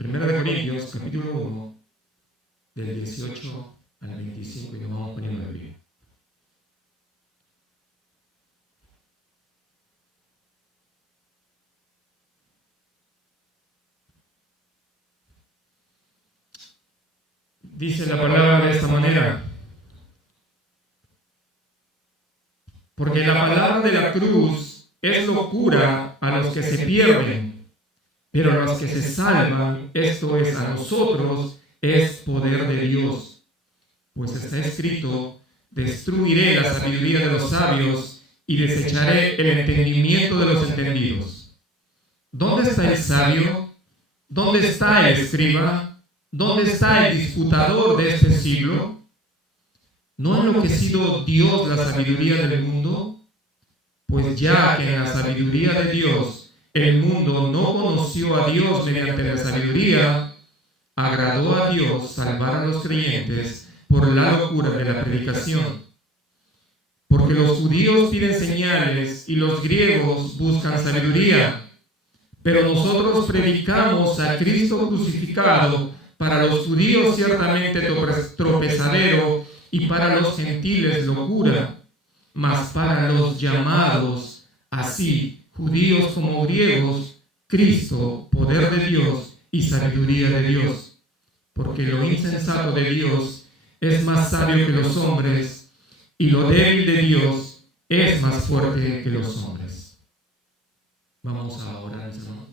Primera de Corintios, capítulo 1, del 18 al 25, y nos vamos poniendo de pie. Dice la palabra de esta manera: porque la palabra de la cruz es locura a los que se pierden, pero a los que se salvan, esto es, a nosotros, es poder de Dios. Pues está escrito: destruiré la sabiduría de los sabios y desecharé el entendimiento de los entendidos. ¿Dónde está el sabio? ¿Dónde está el escriba? ¿Dónde está el disputador de este siglo? ¿No ha enloquecido Dios la sabiduría del mundo? Pues ya que en la sabiduría de Dios el mundo no conoció a Dios mediante la sabiduría, agradó a Dios salvar a los creyentes por la locura de la predicación. Porque los judíos piden señales y los griegos buscan sabiduría, pero nosotros predicamos a Cristo crucificado, para los judíos ciertamente tropezadero y para los gentiles locura, mas para los llamados, así judíos como griegos, Cristo, poder de Dios y sabiduría de Dios. Porque lo insensato de Dios es más sabio que los hombres, y lo débil de Dios es más fuerte que los hombres. Vamos a orar, mis hermanos.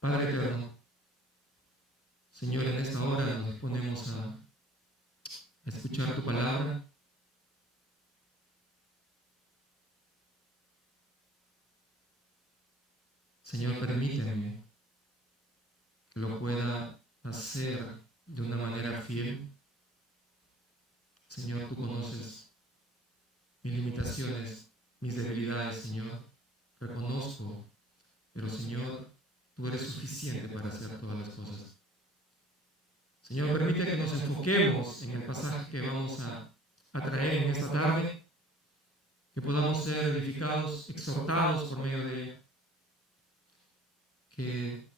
Padre eterno, Señor, en esta hora nos disponemos a escuchar tu palabra. Señor, permíteme que lo pueda hacer de una manera fiel. Señor, tú conoces mis limitaciones, mis debilidades, Señor. Reconozco, pero Señor, tú eres suficiente para hacer todas las cosas. Señor, permite que nos enfoquemos en el pasaje que vamos a traer en esta tarde, que podamos ser edificados, exhortados por medio de ella, que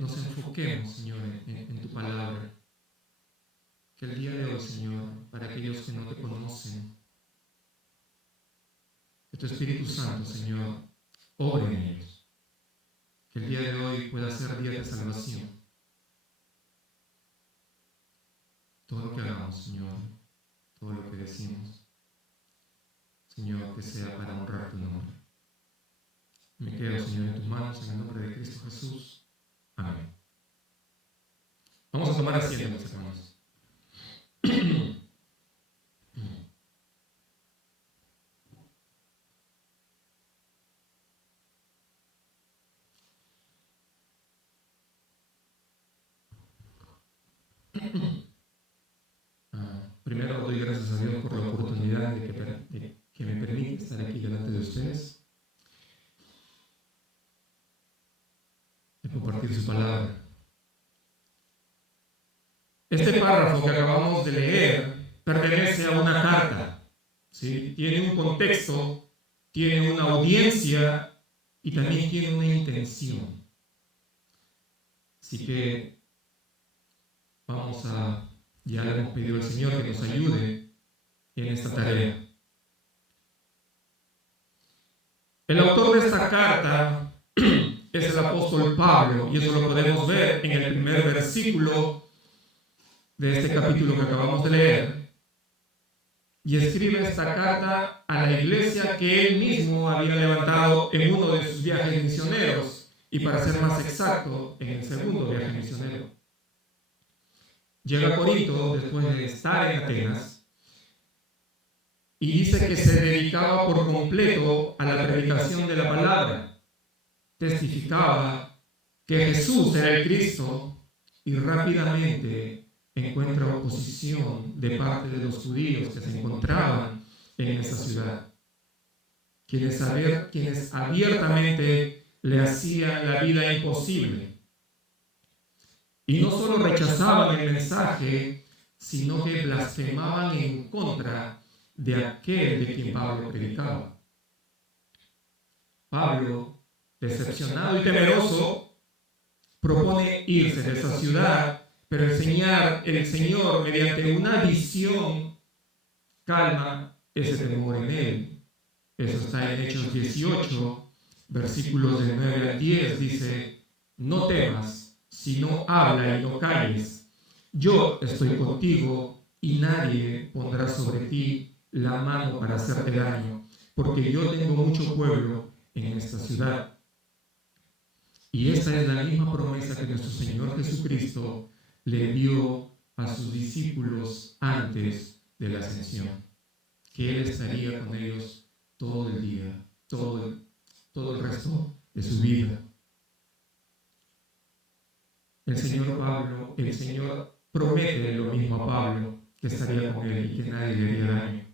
nos enfoquemos, Señor, en tu palabra, que el día de hoy, Señor, para aquellos que no te conocen, que tu Espíritu Santo, Señor, obre en ellos, que el día de hoy pueda ser día de salvación. Todo lo que hagamos, Señor, todo lo que decimos, Señor, que sea para honrar tu nombre. Me quedo, Señor, en tus manos, en el nombre de Cristo Jesús. Amén. Vamos a tomar asiento, mis hermanos. Primero doy gracias a Dios por la oportunidad de que me permite estar aquí delante de ustedes, de compartir su palabra. Este párrafo que acabamos de leer pertenece a una carta, ¿sí? Tiene un contexto, tiene una audiencia y también tiene una intención. Así que ya le hemos pedido al Señor que nos ayude en esta tarea. El autor de esta carta es el apóstol Pablo, y eso lo podemos ver en el primer versículo de este capítulo que acabamos de leer. Y escribe esta carta a la iglesia que él mismo había levantado en uno de sus viajes misioneros, y para ser más exacto, en el segundo viaje misionero. Llega a Corinto después de estar en Atenas y dice que se dedicaba por completo a la predicación de la palabra. Testificaba que Jesús era el Cristo y rápidamente encuentra oposición de parte de los judíos que se encontraban en esa ciudad, quienes abiertamente le hacían la vida imposible. Y no solo rechazaban el mensaje, sino que blasfemaban en contra de aquel de quien Pablo predicaba. Pablo, decepcionado y temeroso, propone irse de esa ciudad, pero el Señor, mediante una visión, calma ese temor en él. Eso está en Hechos 18, versículos del 9 al 10, dice: no temas, sino habla y no calles. Yo estoy contigo y nadie pondrá sobre ti la mano para hacerte daño, porque yo tengo mucho pueblo en esta ciudad. Y esta es la misma promesa que nuestro Señor Jesucristo le dio a sus discípulos antes de la ascensión, que Él estaría con ellos todo el día, todo el resto de su vida. El Señor promete lo mismo a Pablo, que estaría con él y que nadie le haría daño.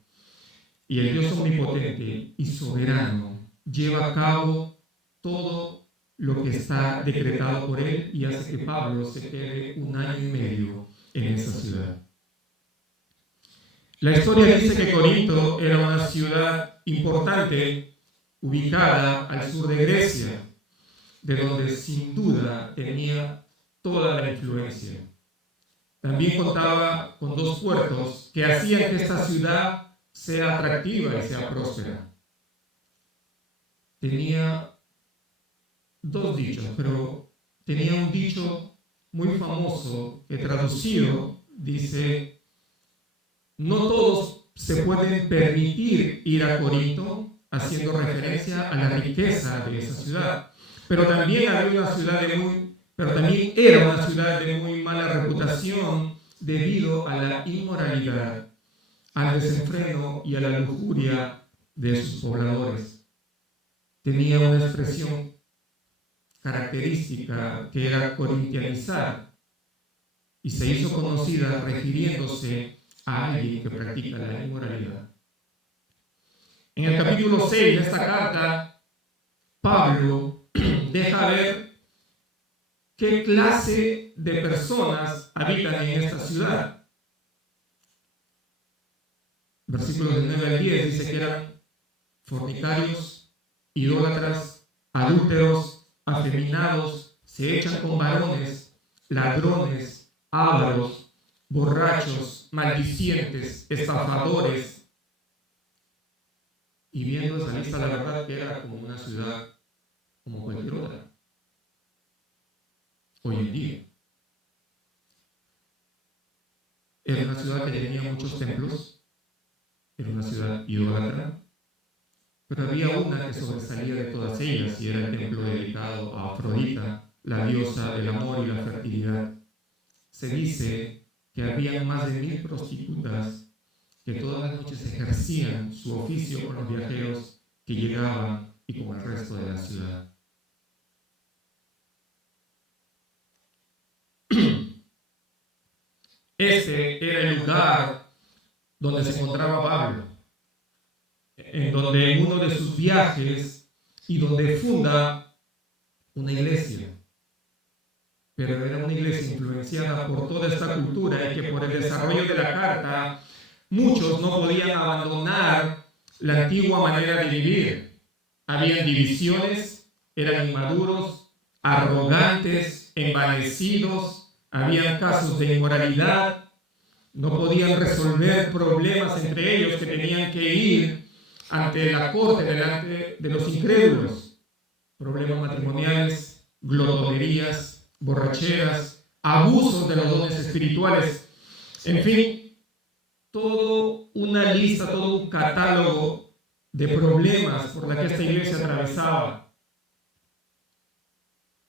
Y el Dios omnipotente y soberano lleva a cabo todo lo que está decretado por él y hace que Pablo se quede 1 año y medio en esa ciudad. La historia dice que Corinto era una ciudad importante ubicada al sur de Grecia, de donde sin duda tenía toda la influencia. También contaba con 2 puertos que hacían que esta ciudad sea atractiva y sea próspera. Tenía 2 dichos, pero tenía un dicho muy famoso que traducido dice: no todos se pueden permitir ir a Corinto, haciendo referencia a la riqueza de esa ciudad. Pero también era una ciudad de muy mala reputación debido a la inmoralidad, al desenfreno y a la lujuria de sus pobladores. Tenía una expresión característica que era corintianizar y se hizo conocida refiriéndose a alguien que practica la inmoralidad. En el capítulo 6 de esta carta, Pablo deja ver qué clase de personas habitan en esta ciudad. Versículos del 9 al 10 dice que eran fornicarios, idólatras, adúlteros, afeminados, se echan con varones, ladrones, ávaros, borrachos, maldicientes, estafadores. Y viendo esa lista, la verdad que era como una ciudad como cualquier otra hoy en día. Era una ciudad que tenía muchos templos, era una ciudad idólatra, pero había una que sobresalía de todas ellas y era el templo dedicado a Afrodita, la diosa del amor y la fertilidad. Se dice que había más de 1000 prostitutas que todas las noches ejercían su oficio con los viajeros que llegaban y con el resto de la ciudad. Este era el lugar donde se encontraba Pablo, en donde en uno de sus viajes y donde funda una iglesia. Pero era una iglesia influenciada por toda esta cultura y que por el desarrollo de la carta muchos no podían abandonar la antigua manera de vivir. Habían divisiones, eran inmaduros, arrogantes, envanecidos. Habían casos de inmoralidad, no podían resolver problemas entre ellos que tenían que ir ante la corte, delante de los incrédulos. Problemas matrimoniales, glotonerías, borracheras, abusos de los dones espirituales. En fin, toda una lista, todo un catálogo de problemas por la que esta iglesia atravesaba.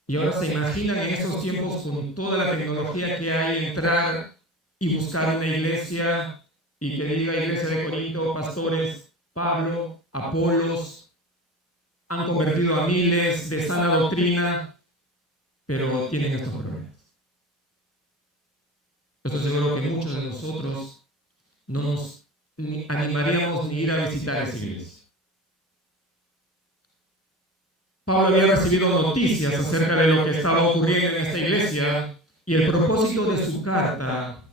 Y ahora se imaginan en estos tiempos con toda la tecnología que hay, entrar y buscar una iglesia y que diga iglesia de Corinto, pastores, Pablo, Apolos, han convertido a miles de sana doctrina, pero tienen estos problemas. Estoy seguro que muchos de nosotros no nos animaríamos ni ir a visitar esa iglesia. Pablo había recibido noticias acerca de lo que estaba ocurriendo en esta iglesia y el propósito de su carta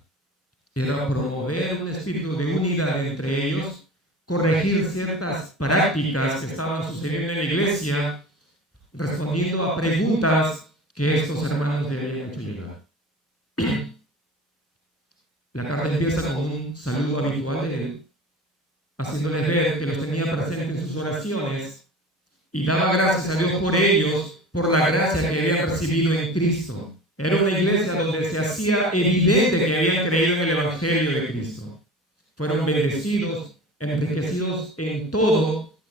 era promover un espíritu de unidad entre ellos corregir ciertas prácticas que estaban sucediendo en la iglesia, respondiendo a preguntas que estos hermanos le habían hecho llegar. La carta empieza con un saludo habitual de él, haciéndoles ver que los tenía presentes en sus oraciones y daba gracias a Dios por ellos, por la gracia que habían recibido en Cristo. Era una iglesia donde se hacía evidente que habían creído en el Evangelio de Cristo. Fueron bendecidos, enriquecidos en todo.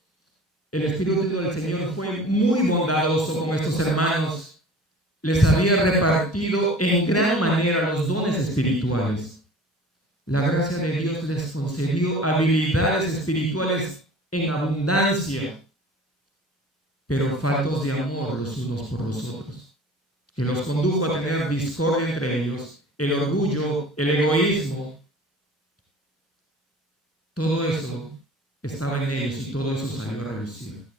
El Espíritu del Señor fue muy bondadoso con estos hermanos. Les había repartido en gran manera los dones espirituales. La gracia de Dios les concedió habilidades espirituales en abundancia, pero faltos de amor los unos por los otros, que los condujo a tener discordia entre ellos, el orgullo, el egoísmo. Todo eso estaba en ellos y todo eso salió a relucir.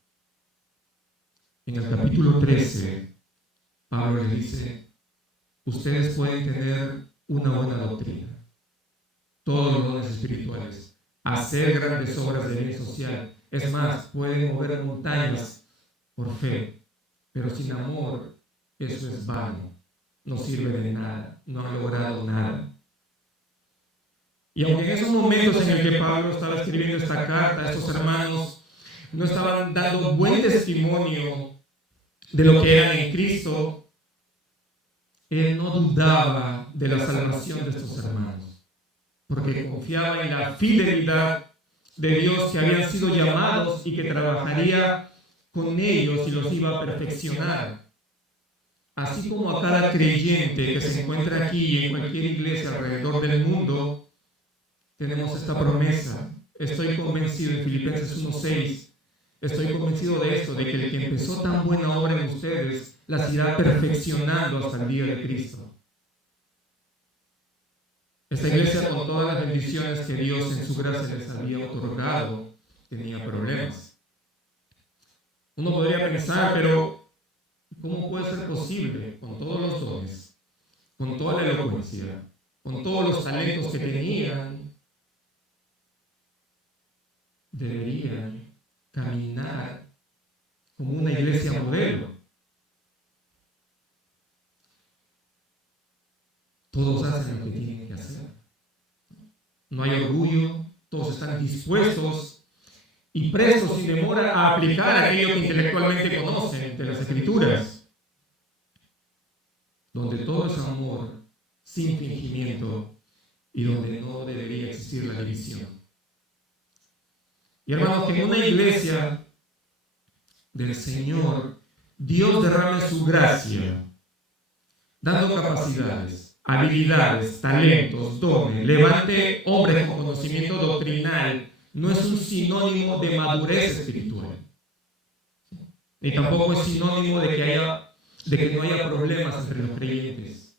En el capítulo 13, Pablo les dice: ustedes pueden tener una buena doctrina, todos los dones espirituales, hacer grandes obras de bien social. Es más, pueden mover montañas por fe, pero sin amor eso es vano, no sirve de nada, no han logrado nada. Y aunque en esos momentos en el que Pablo estaba escribiendo esta carta, estos hermanos no estaban dando buen testimonio de lo que eran en Cristo, él no dudaba de la salvación de estos hermanos, porque confiaba en la fidelidad de Dios, que habían sido llamados y que trabajaría con ellos y los iba a perfeccionar. Así como a cada creyente que se encuentra aquí y en cualquier iglesia alrededor del mundo, tenemos esta promesa. Estoy convencido, en Filipenses 1:6, estoy convencido de esto, de que el que empezó tan buena obra en ustedes las irá perfeccionando hasta el día de Cristo. Esta iglesia, con todas las bendiciones que Dios en su gracia les había otorgado, tenía problemas. Uno podría pensar, pero ¿cómo puede ser posible, con todos los dones, con toda la elocuencia, con todos los talentos que tenían, deberían caminar como una iglesia modelo? Todos hacen lo que tienen que hacer. No hay orgullo, todos están dispuestos y prestos sin demora a aplicar aquello que intelectualmente conocen de las Escrituras, donde todo es amor, sin fingimiento, y donde no debería existir la división. Y hermanos, que en una iglesia del Señor, Dios derrame su gracia, dando capacidades, habilidades, talentos, dones, levante hombres con conocimiento doctrinal, no es un sinónimo de madurez espiritual, ni tampoco es sinónimo de que no haya problemas entre los creyentes.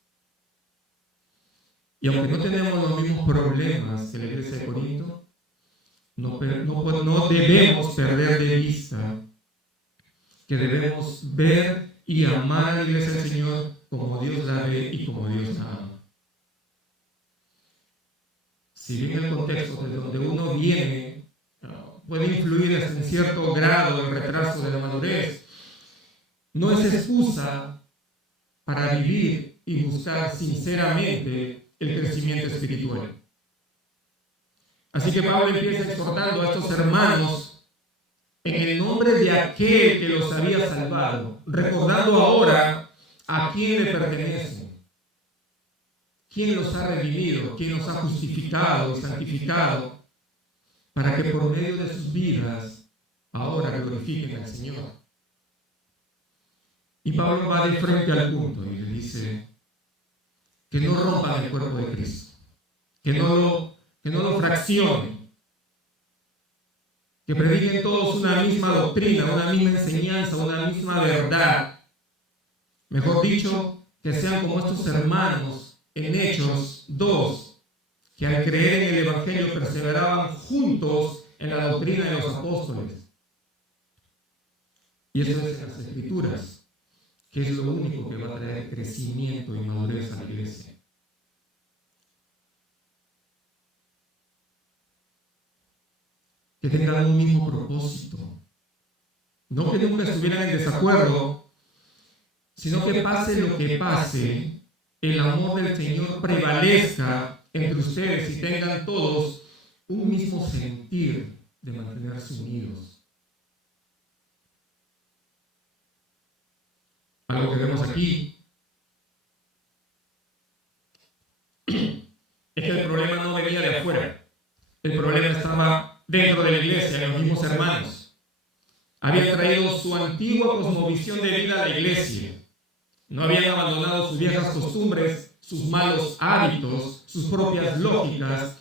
Y aunque no tenemos los mismos problemas que la iglesia de Corinto, no debemos perder de vista que debemos ver y amar a la iglesia del Señor como Dios la ve y como Dios la ama. Si bien el contexto de donde uno viene puede influir hasta en cierto grado el retraso de la madurez, no es excusa para vivir y buscar sinceramente el crecimiento espiritual. Así que Pablo empieza exhortando a estos hermanos en el nombre de aquel que los había salvado, recordando ahora a quién le pertenecen, quién los ha redimido, quién los ha justificado y santificado, para que por medio de sus vidas ahora glorifiquen al Señor. Y Pablo va de frente al punto y le dice que no rompan el cuerpo de Cristo, que no lo fraccionen, que prediquen todos una misma doctrina, una misma enseñanza, una misma verdad. Mejor dicho, que sean como estos hermanos en Hechos 2, que al creer en el Evangelio perseveraban juntos en la doctrina de los apóstoles. Y eso es en las Escrituras, que es lo único que va a traer crecimiento y madurez a la iglesia. que tengan un mismo propósito. No que nunca estuvieran en desacuerdo, sino que pase lo que pase, el amor del Señor prevalezca entre ustedes y tengan todos un mismo sentir de mantenerse unidos. Algo que vemos aquí es que el problema no venía de afuera, el problema estaba dentro de la iglesia, en los mismos hermanos. Habían traído su antigua cosmovisión de vida a la iglesia. No habían abandonado sus viejas costumbres, sus malos hábitos, sus propias lógicas,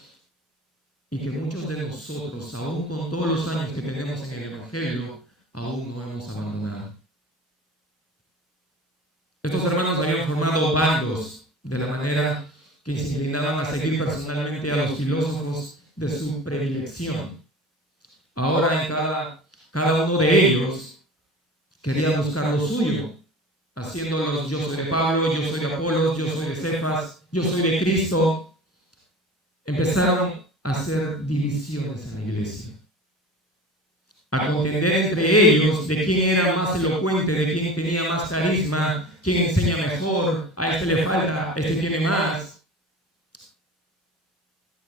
y que muchos de nosotros, aún con todos los años que tenemos en el Evangelio, aún no hemos abandonado. Estos hermanos habían formado bandos de la manera que se inclinaban a seguir personalmente a los filósofos de su predilección. Ahora en cada uno de ellos quería buscar lo suyo, haciéndolos: yo soy de Pablo, yo soy de Apolos, yo soy de Cefas, yo soy de Cristo. Empezaron a hacer divisiones en la iglesia, a contender entre ellos de quién era más elocuente, de quién tenía más carisma, quién enseña mejor, a este le falta, este tiene más.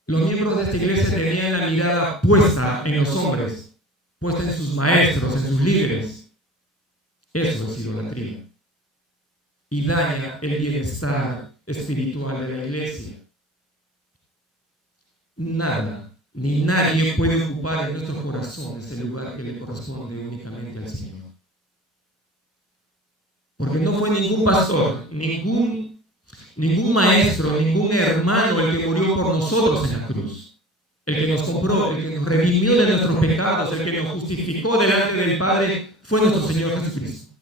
Los miembros de esta iglesia tenían la mirada puesta en los hombres, puesta en sus maestros, en sus líderes. Eso es idolatría y daña el bienestar espiritual de la iglesia. Nada ni nadie puede ocupar en nuestros corazones el lugar que le corresponde únicamente al Señor. Porque no fue ningún pastor, ningún maestro, ningún hermano el que murió por nosotros en la cruz. El que nos compró, el que nos redimió de nuestros pecados, el que nos justificó delante del Padre, fue nuestro Señor Jesucristo.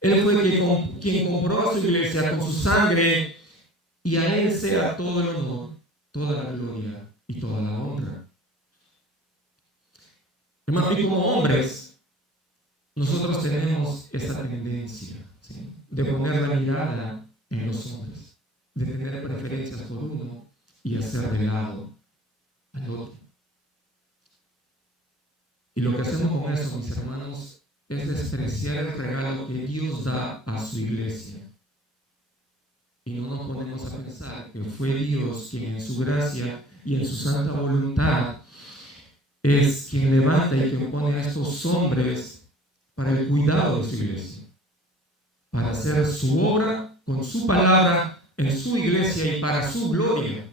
Él fue quien compró a su iglesia con su sangre, y a Él sea todo el honor, toda la gloria y toda la honra. Hermano, y como hombres, nosotros tenemos esta tendencia, ¿sí?, de poner la mirada en los hombres, de tener preferencias por uno y hacer de lado al otro. Y lo que hacemos con eso, mis hermanos, es despreciar el regalo que Dios da a su iglesia. Y no nos ponemos a pensar que fue Dios quien en su gracia y en su santa voluntad es quien levanta y quien pone a estos hombres para el cuidado de su iglesia, para hacer su obra con su palabra en su iglesia y para su gloria.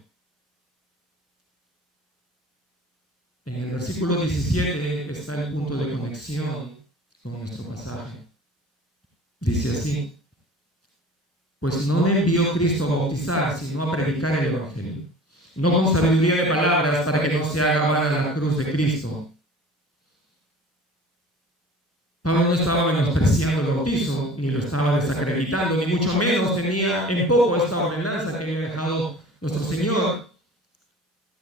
En el versículo 17 está el punto de conexión con nuestro pasaje. Dice así: pues no me envió Cristo a bautizar, sino a predicar el Evangelio, no con sabiduría de palabras, para que no se haga vana la cruz de Cristo. Pablo no estaba menospreciando el bautizo, ni lo estaba desacreditando, ni mucho menos tenía en poco esta ordenanza que había dejado nuestro Señor,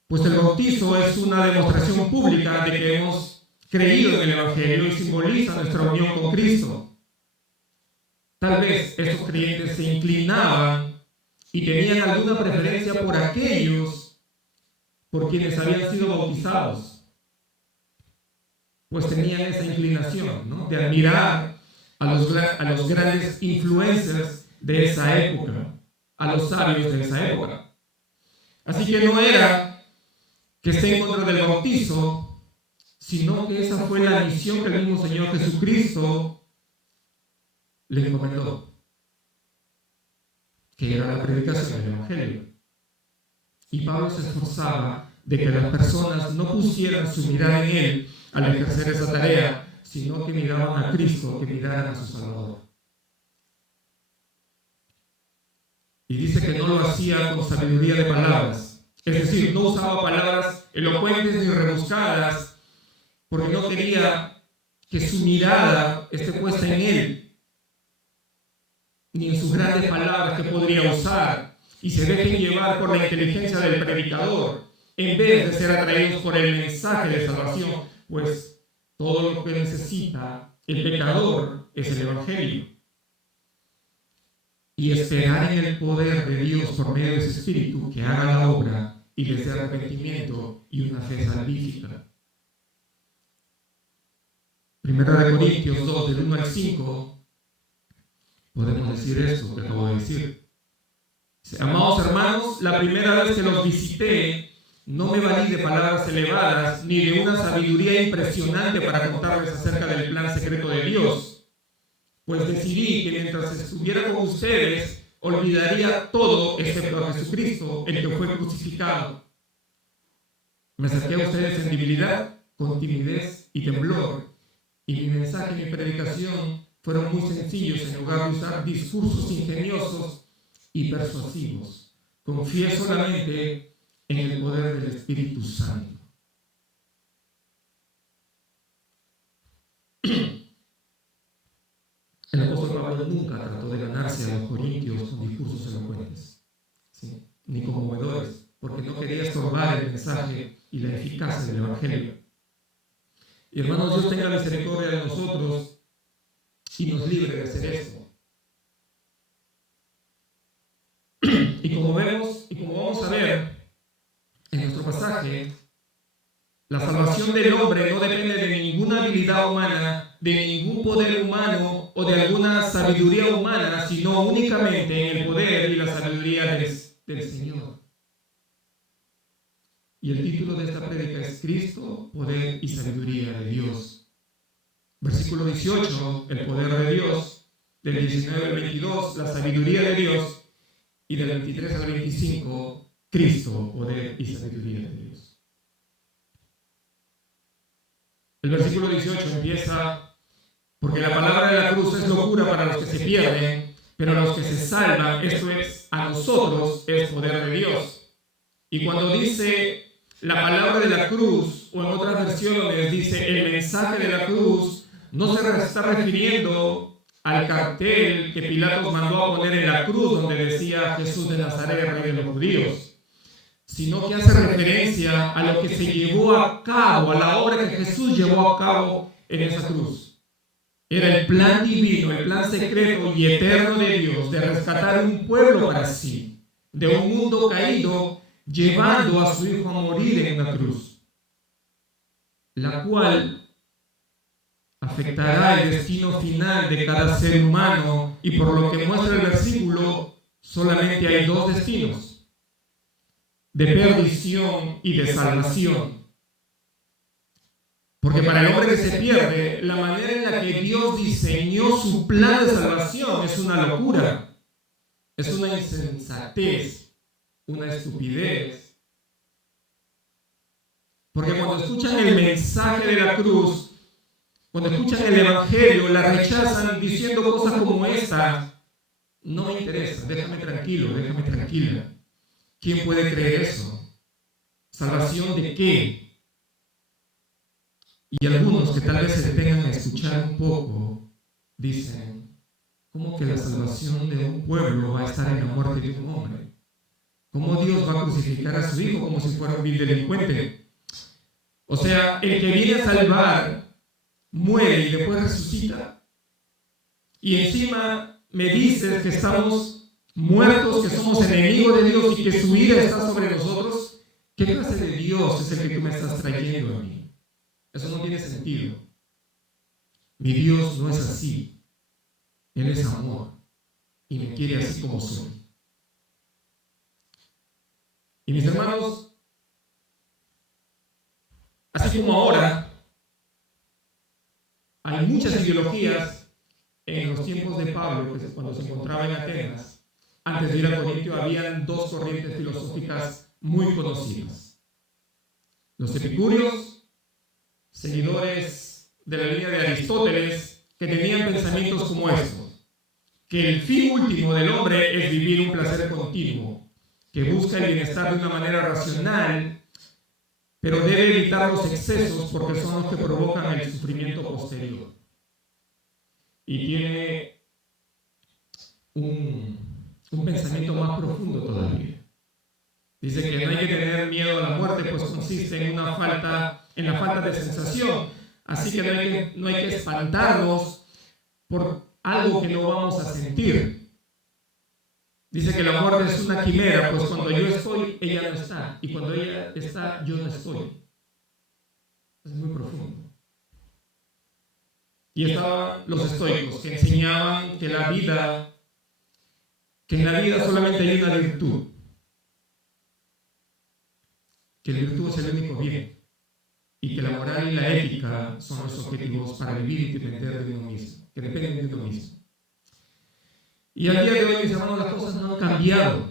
pues el bautizo es una demostración pública de que hemos creído en el Evangelio y simboliza nuestra unión con Cristo. Tal vez estos creyentes se inclinaban y tenían alguna preferencia por aquellos por quienes habían sido bautizados, pues tenían esa inclinación, ¿no?, de admirar a los grandes influencers de esa época, a los sabios de esa época. Así que no era que esté en contra del bautizo, sino que esa fue la misión que el mismo Señor Jesucristo le encomendó, que era la predicación del Evangelio. Y Pablo se esforzaba de que las personas no pusieran su mirada en él al ejercer esa tarea, sino que miraban a Cristo, que miraran a su Salvador. Y dice que no lo hacía con sabiduría de palabras, es decir, no usaba palabras elocuentes ni rebuscadas, porque no quería que su mirada esté puesta en él, ni en sus grandes palabras que podría usar, y se dejen llevar por la inteligencia del predicador, en vez de ser atraídos por el mensaje de salvación, pues todo lo que necesita el pecador es el Evangelio. Y esperar en el poder de Dios por medio de su Espíritu que haga la obra y les dé arrepentimiento y una fe salvífica. Primera de Corintios 2, del 1 al 5, podemos decir esto que acabo de decir. Amados hermanos, la primera vez que los visité, no me valí de palabras elevadas ni de una sabiduría impresionante para contarles acerca del plan secreto de Dios, pues decidí que mientras estuviera con ustedes, olvidaría todo excepto a Jesucristo, el que fue crucificado. Me acerqué a ustedes en debilidad, con timidez y temblor, y mi mensaje y mi predicación fueron muy sencillos en lugar de usar discursos ingeniosos y persuasivos. Confié solamente en el poder del Espíritu Santo. El apóstol Pablo nunca trató de ganarse a los corintios con discursos elocuentes, ¿sí?, ni conmovedores, porque no quería estorbar el mensaje y la eficacia del Evangelio. Y hermanos, Dios tenga misericordia de nosotros y nos libre de hacer esto. Y como vemos, y como vamos a ver en nuestro pasaje, la salvación del hombre no depende de ninguna habilidad humana, de ningún poder humano o de alguna sabiduría humana, sino únicamente en el poder y la sabiduría del Señor. Y el título de esta prédica es Cristo, poder y sabiduría de Dios. Versículo 18, el poder de Dios. Del 19 al 22, la sabiduría de Dios. Y del 23 al 25, Cristo, poder y sabiduría de Dios. El versículo 18 empieza: porque la palabra de la cruz es locura para los que se pierden, pero a los que se salvan, esto es, a nosotros, es poder de Dios. Y cuando dice la palabra de la cruz, o en otras versiones dice el mensaje de la cruz, no se está refiriendo al cartel que Pilatos mandó a poner en la cruz donde decía Jesús de Nazaret, rey de los judíos, sino que hace referencia a lo que se llevó a cabo, a la obra que Jesús llevó a cabo en esa cruz. Era el plan divino, el plan secreto y eterno de Dios de rescatar un pueblo para sí, de un mundo caído, llevando a su Hijo a morir en una cruz, la cual afectará el destino final de cada ser humano. Y por lo que muestra el versículo, solamente hay dos destinos: de perdición y de salvación. Porque para el hombre que se pierde, la manera en la que Dios diseñó su plan de salvación es una locura, es una insensatez, una estupidez. Porque cuando escuchan el mensaje de la cruz, cuando escuchan el Evangelio, la rechazan diciendo cosas como esta: no me interesa, déjame tranquilo, déjame tranquila. ¿Quién puede creer eso? ¿Salvación de qué? Y algunos que tal vez se detengan a escuchar un poco, dicen: ¿cómo que la salvación de un pueblo va a estar en la muerte de un hombre? ¿Cómo Dios va a crucificar a su hijo como si fuera un vil delincuente? O sea, el que viene a salvar muere y después resucita. Y encima me dices que estamos muertos, que somos enemigos de Dios y que su ira está sobre nosotros. ¿Qué clase de Dios es el que tú me estás trayendo a mí? Eso no tiene sentido. Mi Dios no es así. Él es amor y me quiere así como soy. Y mis hermanos, así como ahora hay muchas ideologías, en los tiempos de Pablo, que cuando se encontraba en Atenas, antes de ir a Corintio, habían dos corrientes filosóficas muy conocidas: los epicúreos, seguidores de la línea de Aristóteles, que tenían pensamientos como estos: que el fin último del hombre es vivir un placer continuo, que busca el bienestar de una manera racional, pero debe evitar los excesos porque son los que provocan el sufrimiento posterior. Y tiene un pensamiento más profundo todavía. Dice que no hay que tener miedo a la muerte, pues consiste en la falta de sensación. Así que no hay que espantarnos por algo que no vamos a sentir. Dice que la muerte es una quimera, pues cuando yo estoy, ella no está. Y cuando ella está, yo no estoy. Es muy profundo. Y estaban los estoicos, que enseñaban que en la vida solamente hay una virtud, que la virtud es el único bien, y que la moral y la ética son los objetivos para vivir y depender de uno mismo, que dependen de uno mismo. Y al día de hoy, mis hermanos, las cosas no han cambiado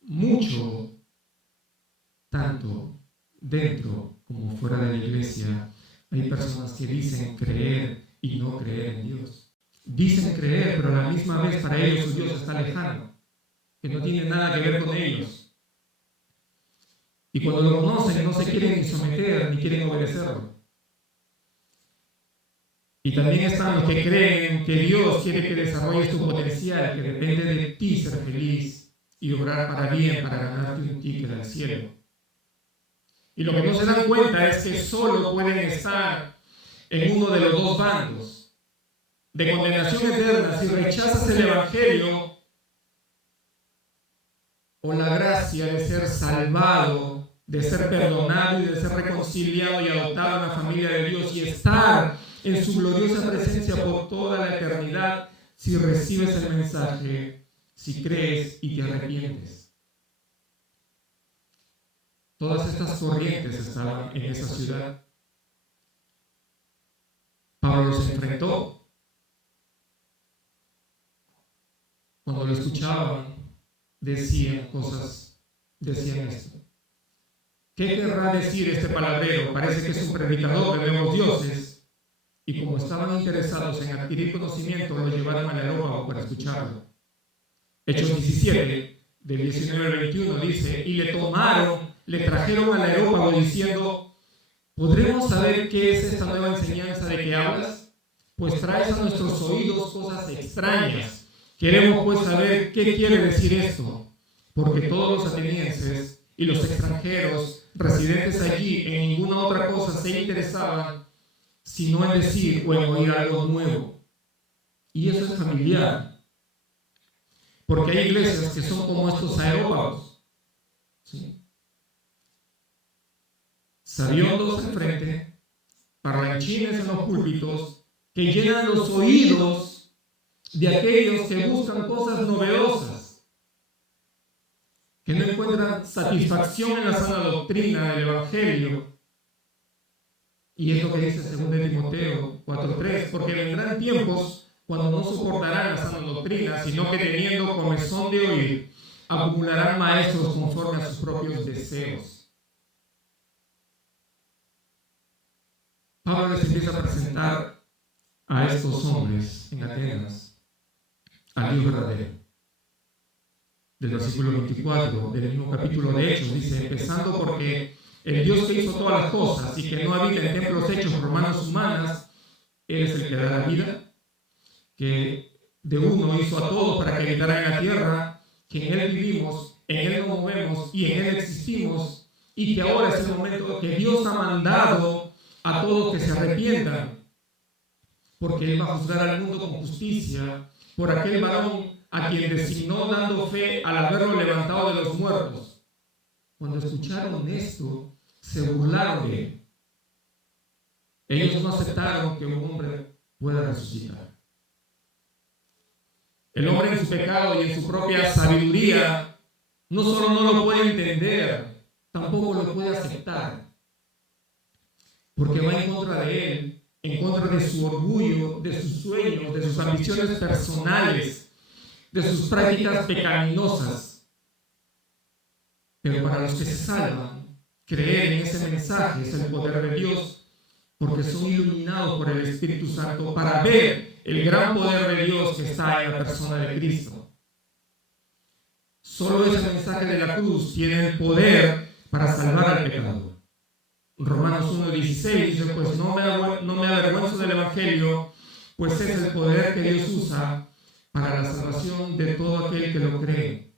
mucho, tanto dentro como fuera de la iglesia. Hay personas que dicen creer y no creer en Dios. Dicen creer, pero a la misma vez para ellos su Dios está lejano, que no tiene nada que ver con ellos. Y cuando lo conocen no se quieren ni someter ni quieren obedecerlo. Y también están los que creen que Dios quiere que desarrolles tu potencial, que depende de ti ser feliz y obrar para bien, para ganarte un ticket al cielo. Y lo que no se dan cuenta es que solo pueden estar en uno de los dos bandos, de condenación eterna si rechazas el Evangelio, o la gracia de ser salvado, de ser perdonado y de ser reconciliado y adoptado en la familia de Dios y estar en su gloriosa presencia por toda la eternidad si recibes el mensaje, si crees y te arrepientes. Todas estas corrientes estaban en esa ciudad. Pablo los enfrentó. Cuando lo escuchaban, decían esto. ¿Qué querrá decir este palabrero? Parece que es un predicador de nuevos dioses. Y como estaban interesados en adquirir conocimiento, lo llevaron al Areópago para escucharlo. Hechos 17, del 19 al 21, dice, y le trajeron al Areópago diciendo, ¿podremos saber qué es esta nueva enseñanza de que hablas? Pues traes a nuestros oídos cosas extrañas. Queremos pues saber qué quiere decir esto, porque todos los atenienses y los extranjeros residentes allí en ninguna otra cosa se interesaban sino en decir o en oír algo nuevo. Y eso es familiar, porque hay iglesias que son como estos areópagos, ¿sí? Sabiondos enfrente, parlanchines en los púlpitos, que llenan los oídos de aquellos que buscan cosas novedosas, que no encuentran satisfacción en la sana doctrina del Evangelio. Y es lo que dice 2 Timoteo 4:3, porque vendrán tiempos cuando no soportarán la sana doctrina, sino que teniendo comezón de oír, acumularán maestros conforme a sus propios deseos. Pablo les empieza a presentar a estos hombres en Atenas al Dios verdadero. Del versículo 24 del mismo capítulo de Hechos dice, empezando porque el Dios que hizo todas las cosas y que no habita en templos hechos por manos humanas, Él es el que da la vida, que de uno hizo a todos para que habitaran en la tierra, que en Él vivimos, en Él nos movemos y en Él existimos, y que ahora es el momento que Dios ha mandado a todos que se arrepientan, porque Él va a juzgar al mundo con justicia por aquel varón a quien designó dando fe al haberlo levantado de los muertos. Cuando escucharon esto, se burlaron de él. Ellos no aceptaron que un hombre pueda resucitar. El hombre en su pecado y en su propia sabiduría no solo no lo puede entender, tampoco lo puede aceptar, porque va en contra de él, en contra de su orgullo, de sus sueños, de sus ambiciones personales, de sus prácticas pecaminosas. Pero para los que se salvan, creer en ese mensaje es el poder de Dios, porque son iluminados por el Espíritu Santo para ver el gran poder de Dios que está en la persona de Cristo. Solo ese mensaje de la cruz tiene el poder para salvar al pecador. Romanos 1:16 dice, pues no me avergüenzo del Evangelio, pues es el poder que Dios usa para la salvación de todo aquel que lo cree.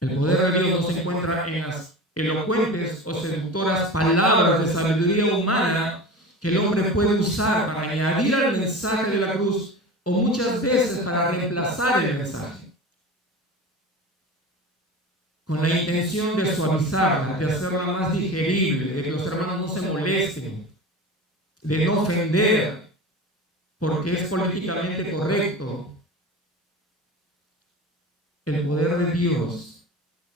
El poder de Dios no se encuentra en las elocuentes o seductoras palabras de sabiduría humana que el hombre puede usar para añadir al mensaje de la cruz o muchas veces para reemplazar el mensaje, con la intención de suavizarla, de hacerla más digerible, de que los hermanos no se molesten. de no ofender porque es políticamente correcto. El poder de Dios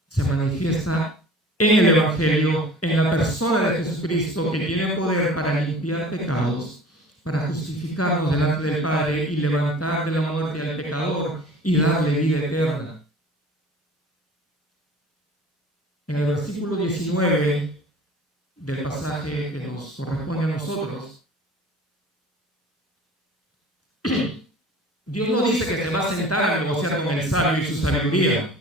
se manifiesta en el Evangelio, en la persona de Jesucristo, que tiene poder para limpiar pecados, para justificarnos delante del Padre y levantar de la muerte al pecador y darle vida eterna. En el versículo 19 del pasaje que nos corresponde a nosotros, Dios no dice que se va a sentar a negociar con el sabio y su sabiduría.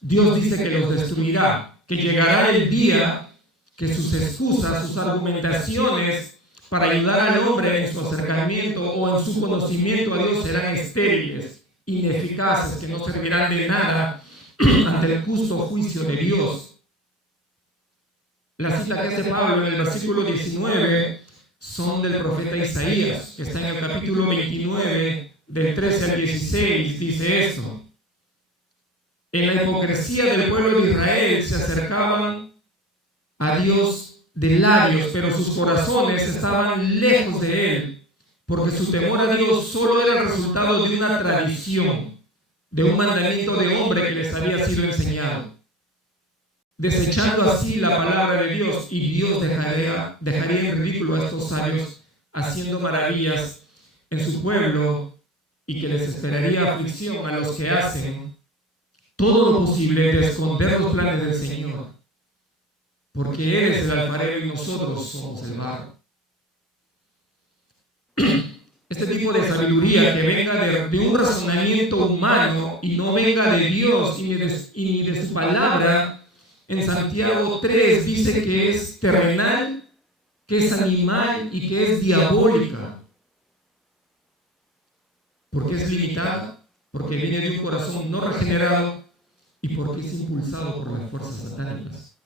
Dios dice que los destruirá, que llegará el día que sus excusas, sus argumentaciones para ayudar al hombre en su acercamiento o en su conocimiento a Dios serán estériles, ineficaces, que no servirán de nada ante el justo juicio de Dios. La cita que hace Pablo en el versículo 19 son del profeta Isaías, que está en el capítulo 29, del 13 al 16, dice esto: en la hipocresía del pueblo de Israel se acercaban a Dios de labios, pero sus corazones estaban lejos de Él, porque su temor a Dios solo era el resultado de una tradición, de un mandamiento de hombre que les había sido enseñado. Desechando así la palabra de Dios, y Dios dejaría en ridículo a estos sabios, haciendo maravillas en su pueblo, y que les esperaría aflicción a los que hacen todo lo posible de esconder los planes del Señor, porque Él es el alfarero y nosotros somos el barro. Este tipo de sabiduría que venga de un razonamiento humano y no venga de Dios y ni de su palabra, en Santiago 3 dice que es terrenal, que es animal y que es diabólica. Porque es limitada, porque viene de un corazón no regenerado y porque es impulsado por las fuerzas satánicas.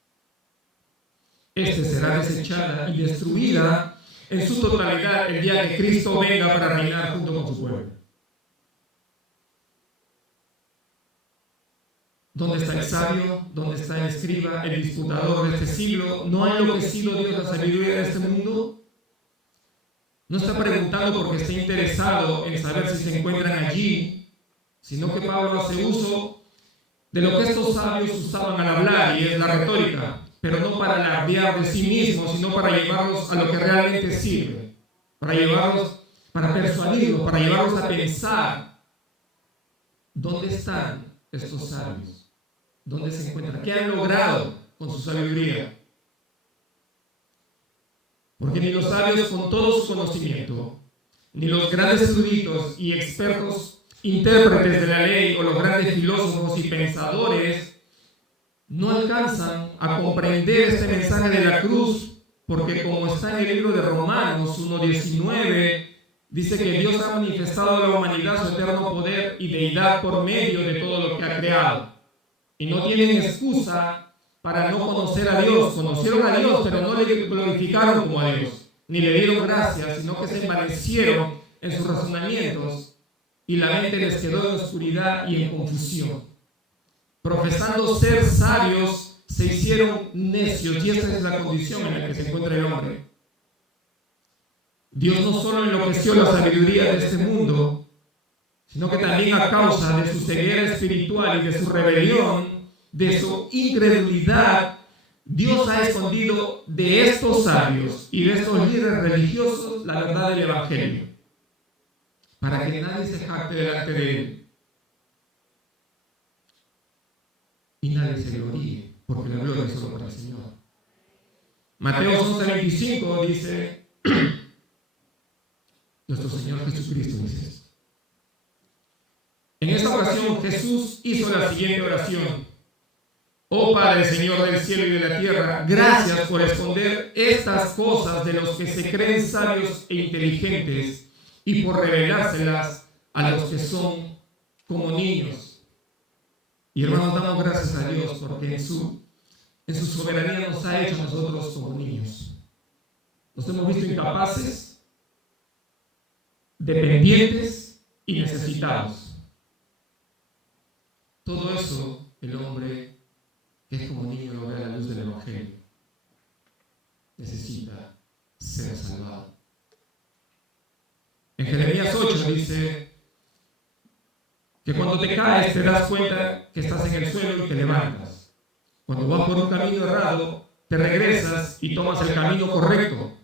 Este será desechada y destruida en su totalidad el día que Cristo venga para reinar junto con su pueblo. ¿Dónde está el sabio? ¿Dónde está el escriba, el disputador de este siglo? ¿No ha enloquecido Dios la sabiduría de este mundo? No está preguntando porque está interesado en saber si se encuentran allí, sino que Pablo hace uso de lo que estos sabios usaban al hablar, y es la retórica, pero no para alardear de sí mismos, sino para llevarlos a lo que realmente sirve, para llevarlos, para persuadirlos, para llevarlos a pensar. ¿Dónde están estos sabios? ¿Dónde se encuentran? ¿Qué han logrado con su sabiduría? Porque ni los sabios con todo su conocimiento, ni los grandes eruditos y expertos intérpretes de la ley o los grandes filósofos y pensadores no alcanzan a comprender este mensaje de la cruz, porque como está en el libro de Romanos 1:19, dice que Dios ha manifestado a la humanidad su eterno poder y deidad por medio de todo lo que ha creado. Y no tienen excusa para no conocer a Dios. Conocieron a Dios, pero no le glorificaron como a Dios, ni le dieron gracias, sino que se envanecieron en sus razonamientos y la mente les quedó en oscuridad y en confusión. Profesando ser sabios, se hicieron necios, y esta es la condición en la que se encuentra el hombre. Dios no solo enloqueció la sabiduría de este mundo, sino que también a causa de su ceguera espiritual y de su rebelión, de su incredulidad, Dios ha escondido de estos sabios y de estos líderes religiosos la verdad del Evangelio, para que nadie se jacte delante de Él y nadie se gloríe, porque la gloria es solo para el Señor. Mateo 11:25 dice, nuestro Señor Jesucristo dice esto. En esta ocasión Jesús hizo la siguiente oración: oh Padre, Señor del cielo y de la tierra, gracias por esconder estas cosas de los que se creen sabios e inteligentes y por revelárselas a los que son como niños. Y hermanos, damos gracias a Dios porque en su soberanía nos ha hecho a nosotros como niños. Nos hemos visto incapaces, dependientes y necesitados. Todo eso el hombre que es como niño lo ve a la luz del Evangelio necesita ser salvado. 8 dice que cuando te caes te das cuenta que estás en el suelo y te levantas. Cuando vas por un camino errado, te regresas y tomas el camino correcto.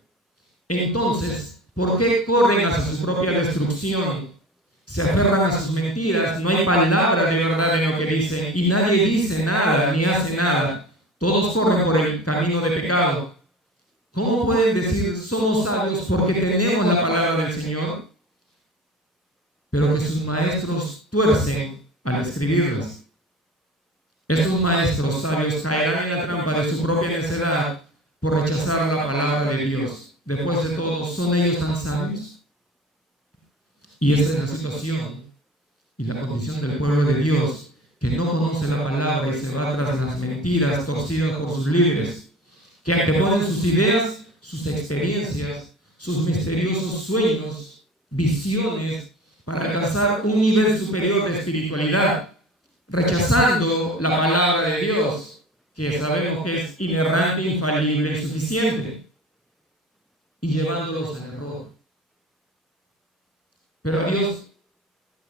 Entonces, ¿por qué corren hacia su propia destrucción? Se aferran a sus mentiras, no hay palabra de verdad en lo que dicen y nadie dice nada ni hace nada. Todos corren por el camino de pecado. ¿Cómo pueden decir somos sabios porque tenemos la palabra del Señor? Pero que sus maestros tuercen al escribirlas. Estos maestros sabios caerán en la trampa de su propia necedad por rechazar la palabra de Dios. Después de todo, ¿son ellos tan sabios? Y esa es la situación y la condición del pueblo de Dios, que no conoce la palabra y se va tras las mentiras torcidas por sus líderes, que anteponen sus ideas, sus experiencias, sus misteriosos sueños, visiones, para alcanzar un nivel superior de espiritualidad, rechazando la palabra de Dios, que sabemos que es inerrante, infalible y suficiente, y llevándolos al error. Pero a Dios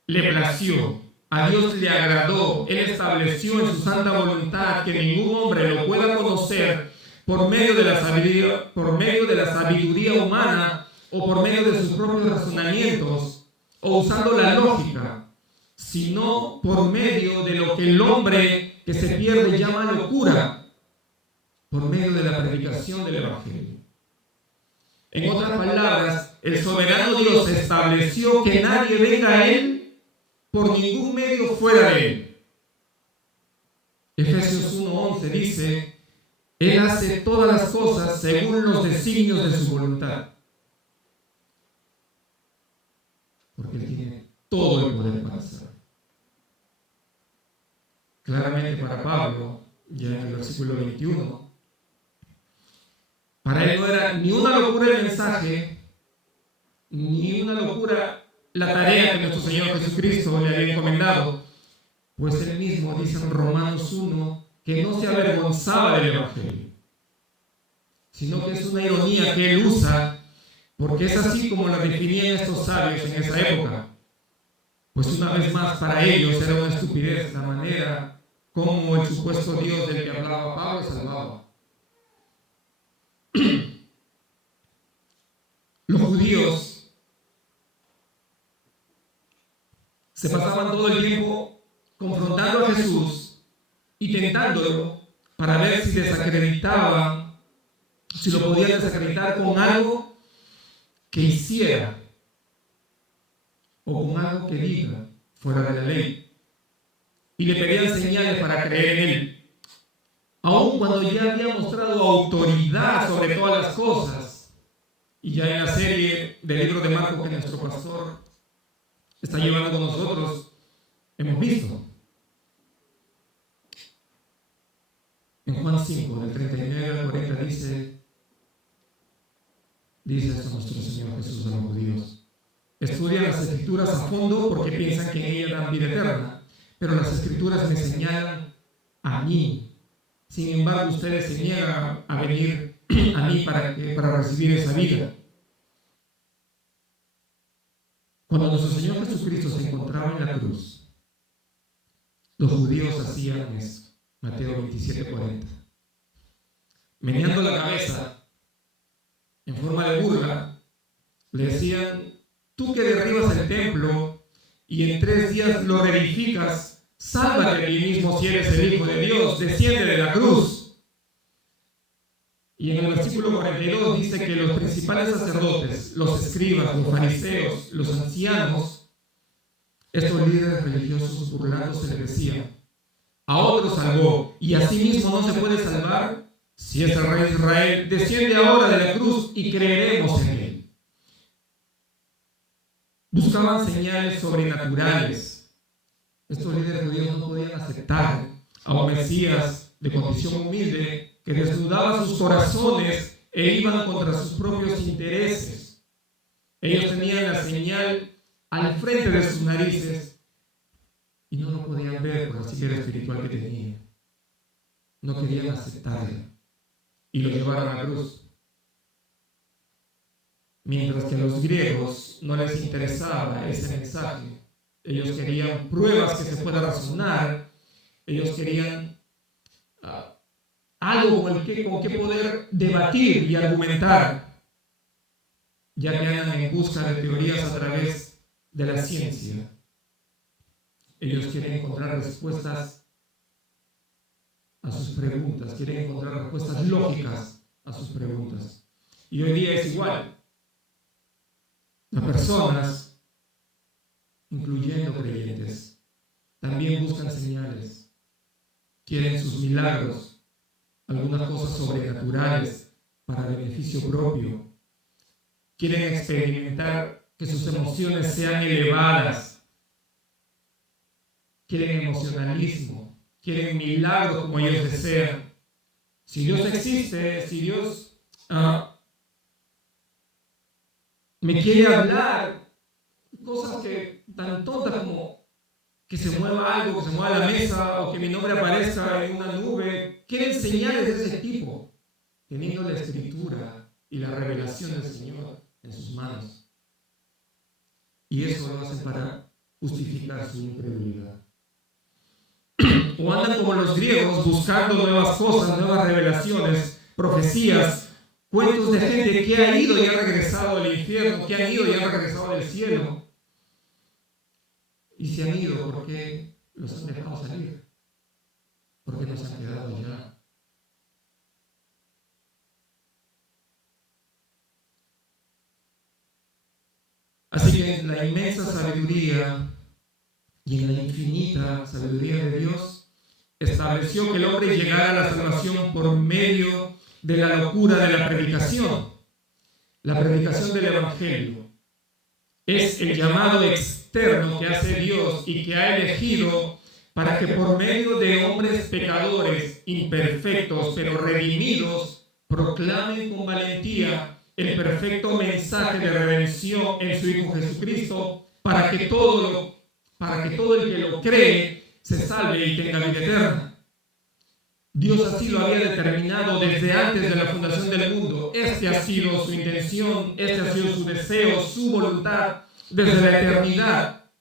le plació, a Dios le agradó, Él estableció en su santa voluntad que ningún hombre lo pueda conocer por medio de la sabiduría humana o por medio de sus propios razonamientos o usando la lógica, sino por medio de lo que el hombre que se pierde llama locura, por medio de la predicación del Evangelio. En otras palabras, el soberano Dios estableció que nadie venga a Él por ningún medio fuera de Él. Efesios 1:11 dice, Él hace todas las cosas según los designios de su voluntad. Porque Él tiene todo el poder para hacerlo. Claramente para Pablo, ya en el versículo 21, para él no era ni una locura el mensaje, ni una locura la tarea que nuestro Señor Jesucristo le había encomendado, pues él mismo dice en Romanos 1 que no se avergonzaba del Evangelio, sino que es una ironía que él usa, porque es así como la definían estos sabios en esa época. Pues una vez más para ellos era una estupidez la manera como el supuesto Dios del que hablaba Pablo salvaba. Los judíos se pasaban todo el tiempo confrontando a Jesús y tentándolo para ver si desacreditaban, si lo podían desacreditar con algo que hiciera o con algo que diga fuera de la ley. Y le pedían señales para creer en él, aun cuando ya había mostrado autoridad sobre todas las cosas. Y ya en la serie del libro de Marcos que nuestro pastor está llevando con nosotros, hemos visto. En Juan 5, del 39 al 40 dice esto nuestro Señor Jesús a los judíos. Estudian las Escrituras a fondo porque piensan que en ellas dan vida eterna, pero las Escrituras me señalan a mí. Sin embargo, ustedes se niegan a venir a mí para recibir esa vida. Cuando nuestro Señor Jesucristo se encontraba en la cruz, los judíos hacían esto. Mateo 27:40. Meneando la cabeza en forma de burla, le decían: tú que derribas el templo y en 3 días lo reedificas, sálvate a ti mismo si eres el Hijo de Dios, desciende de la cruz. Y en el versículo 42 dice que los principales sacerdotes, los escribas, los fariseos, los ancianos, estos líderes religiosos burlándose le decían: a otro salvó y a sí mismo no se puede salvar. Si es el rey de Israel, desciende ahora de la cruz y creeremos en él. Buscaban señales sobrenaturales. Estos líderes judíos no podían aceptar a un Mesías de condición humilde que desnudaba sus corazones e iban contra sus propios intereses. Ellos tenían la señal al frente de sus narices y no lo podían ver por la ceguera espiritual que tenían. No querían aceptarla y lo llevaron a la cruz. mientras que a los griegos no les interesaba ese mensaje. Ellos querían pruebas que se puedan razonar, ellos querían algo con que poder debatir y argumentar, ya que andan en busca de teorías a través de la ciencia. Ellos quieren encontrar respuestas a sus preguntas, quieren encontrar respuestas lógicas a sus preguntas. Y hoy día es igual. Las personas, incluyendo creyentes, también buscan señales, quieren sus milagros, algunas cosas sobrenaturales para beneficio propio. Quieren experimentar que sus emociones sean elevadas. Quieren emocionalismo, quieren milagros como ellos desean. Si Dios existe, si Dios me quiere hablar, cosas que tan tontas como que se mueva algo, que se mueva la mesa o que mi nombre aparezca en una nube, quieren señales de ese tipo, teniendo la escritura y la revelación del Señor en sus manos. Y eso lo hacen para justificar su incredulidad. O andan como los griegos buscando nuevas cosas, nuevas revelaciones, profecías, cuentos de gente que ha ido y ha regresado del infierno, que han ido y han regresado del cielo. Y se han ido porque los han dejado salir, porque no se han quedado allá. Así que en la inmensa sabiduría y en la infinita sabiduría de Dios, estableció que el hombre llegara a la salvación por medio de la locura de la predicación. La predicación del Evangelio es el llamado externo que hace Dios y que ha elegido para que por medio de hombres pecadores, imperfectos, pero redimidos, proclamen con valentía el perfecto mensaje de redención en su Hijo Jesucristo, para que todo el que lo cree se salve y tenga vida eterna. Dios así lo había determinado desde antes de la fundación del mundo. Este ha sido su intención, este ha sido su deseo, su voluntad desde la eternidad,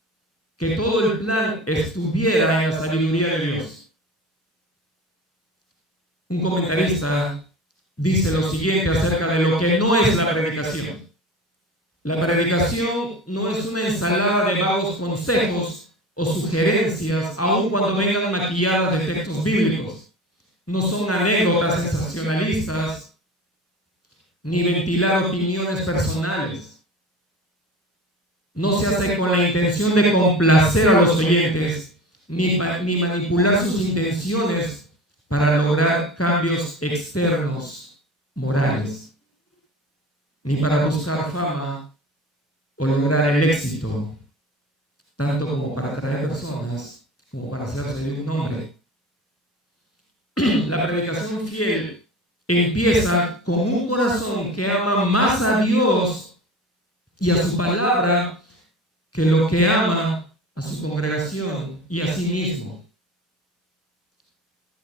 que todo el plan estuviera en la sabiduría de Dios. Un comentarista dice lo siguiente acerca de lo que no es la predicación. La predicación no es una ensalada de vagos consejos o sugerencias, aun cuando vengan maquilladas de textos bíblicos. No son anécdotas sensacionalistas, ni ventilar opiniones personales. No se hace con la intención de complacer a los oyentes, ni manipular sus intenciones para lograr cambios externos morales, ni para buscar fama o lograr el éxito, tanto como para atraer personas como para hacerse de un nombre. La predicación fiel empieza con un corazón que ama más a Dios y a su palabra que lo que ama a su congregación y a sí mismo.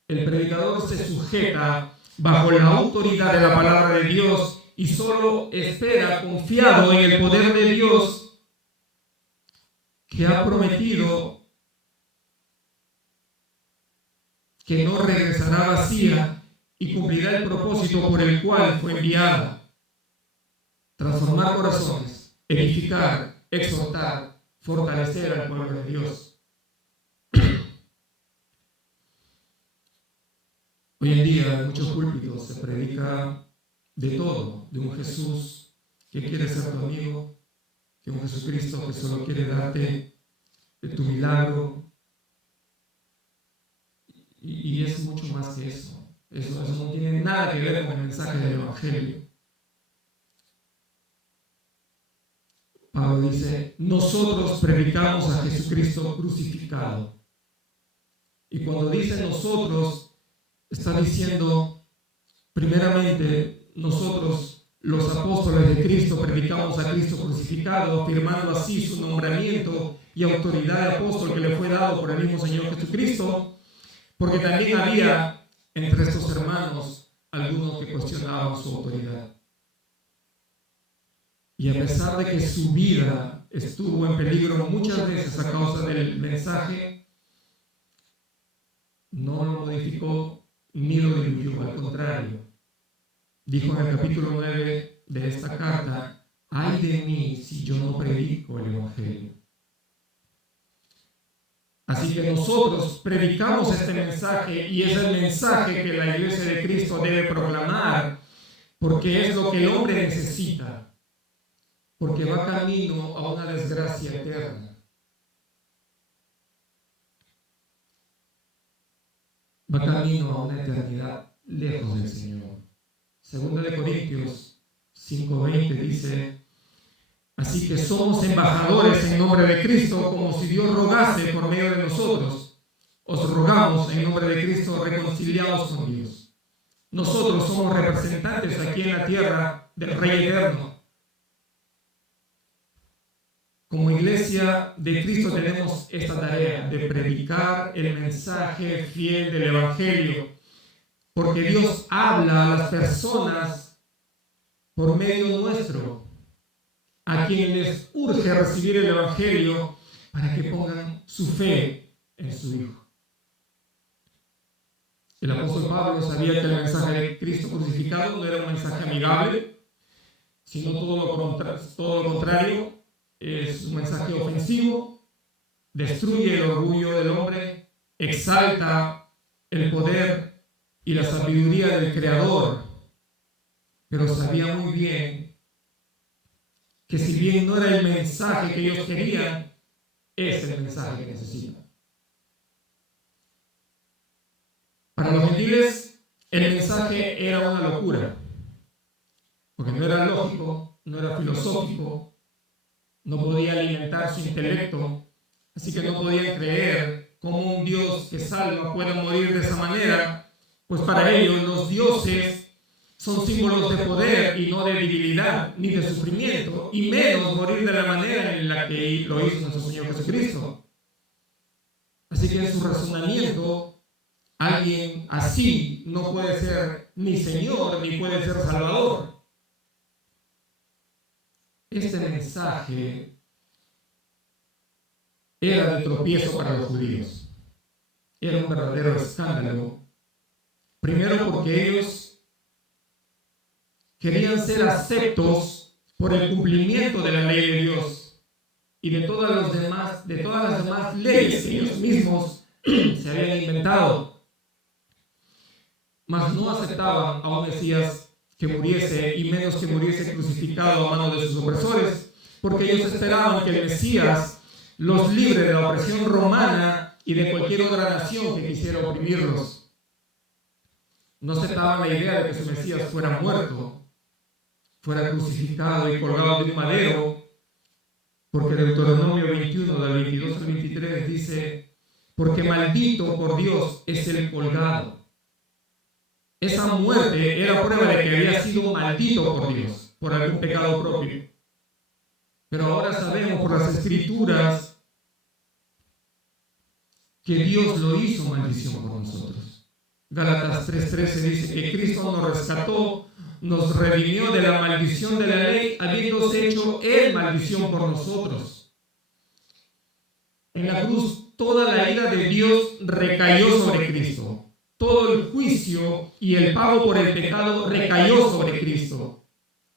El predicador se sujeta bajo la autoridad de la palabra de Dios y solo espera confiado en el poder de Dios que ha prometido que no regresará vacía y cumplirá el propósito por el cual fue enviada: transformar corazones, edificar, exhortar, fortalecer al pueblo de Dios. Hoy en día en muchos púlpitos se predica de todo, de un Jesús que quiere ser tu amigo, de un Jesucristo que solo quiere darte tu milagro. Y es mucho más que eso. Eso no tiene nada que ver con el mensaje del Evangelio. Pablo dice: nosotros predicamos a Jesucristo crucificado. Y cuando dice nosotros, está diciendo, primeramente, nosotros, los apóstoles de Cristo, predicamos a Cristo crucificado, afirmando así su nombramiento y autoridad de apóstol que le fue dado por el mismo Señor Jesucristo, porque también había entre estos hermanos algunos que cuestionaban su autoridad. Y a pesar de que su vida estuvo en peligro muchas veces a causa del mensaje, no lo modificó ni lo diluyó, al contrario. Dijo en el capítulo 9 de esta carta: ay de mí si yo no predico el Evangelio. Así que nosotros predicamos este mensaje, y es el mensaje que la Iglesia de Cristo debe proclamar, porque es lo que el hombre necesita, porque va camino a una desgracia eterna. Va camino a una eternidad lejos del Señor. Segunda de Corintios 5:20 dice: así que somos embajadores en nombre de Cristo, como si Dios rogase por medio de nosotros. Os rogamos en nombre de Cristo, reconciliados con Dios. Nosotros somos representantes aquí en la tierra del Rey Eterno. Como iglesia de Cristo tenemos esta tarea de predicar el mensaje fiel del Evangelio, porque Dios habla a las personas por medio nuestro, a quien les urge recibir el Evangelio para que pongan su fe en su Hijo. El apóstol Pablo sabía que el mensaje de Cristo crucificado no era un mensaje amigable, sino todo lo contrario. Es un mensaje ofensivo, destruye el orgullo del hombre, exalta el poder y la sabiduría del Creador, pero sabía muy bien que si bien no era el mensaje que ellos querían, es el mensaje que necesitan. Para los gentiles, el mensaje era una locura, porque no era lógico, no era filosófico, no podía alimentar su intelecto, así que no podían creer cómo un Dios que salva pueda morir de esa manera, pues para ellos los dioses son símbolos de poder y no de debilidad ni de sufrimiento, y menos morir de la manera en la que lo hizo nuestro Señor Jesucristo. Así que en su razonamiento, alguien así no puede ser ni Señor ni puede ser Salvador. Este mensaje era de tropiezo para los judíos. Era un verdadero escándalo. Primero porque ellos querían ser aceptos por el cumplimiento de la ley de Dios y de todas las demás leyes que ellos mismos se habían inventado. Mas no aceptaban a un Mesías que muriese, y menos que muriese crucificado a mano de sus opresores, porque ellos esperaban que el Mesías los libre de la opresión romana y de cualquier otra nación que quisiera oprimirlos. No aceptaban la idea de que su Mesías fuera muerto, fuera crucificado y colgado de un madero, porque Deuteronomio 21, del 22 al 23 dice: porque maldito por Dios es el colgado. Esa muerte era prueba de que había sido maldito por Dios, por algún pecado propio. Pero ahora sabemos por las Escrituras que Dios lo hizo maldición por nosotros. Gálatas 3:13 dice que Cristo nos rescató, nos redimió de la maldición de la ley, habiéndose hecho Él maldición por nosotros. En la cruz toda la ira de Dios recayó sobre Cristo. Todo el juicio y el pago por el pecado recayó sobre Cristo.